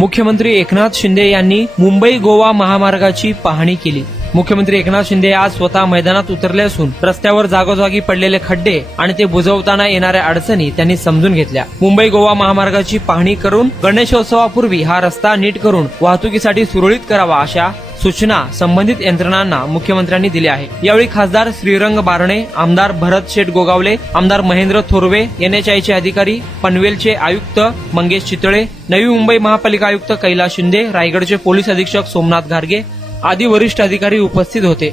मुख्यमंत्री एकनाथ शिंदे यांनी मुंबई गोवा महामार्गाची पाहणी केली। मुख्यमंत्री एकनाथ शिंदे आज स्वतः मैदानात उतरले असून रस्त्यावर जागोजागी पडलेले खड्डे आणि ते बुजवताना येणाऱ्या अडचणी त्यांनी समजून घेतल्या। मुंबई गोवा महामार्गाची पाहणी करून गणेशोत्सवापूर्वी हा रस्ता नीट करून वाहतुकीसाठी सुरळीत करावा अशा सूचना संबंधित यंत्रणांना मुख्यमंत्र्यांनी दिल्या आहे। यावेळी खासदार श्रीरंग बारणे, आमदार भरत शेठ गोगावले, आमदार महेंद्र थोरवे, NHAIचे अधिकारी, पनवेलचे आयुक्त मंगेश चितळे, नवी मुंबई महापालिका आयुक्त कैलास शिंदे, रायगडचे पोलीस अधीक्षक सोमनाथ घारगे आदी वरिष्ठ अधिकारी उपस्थित होते।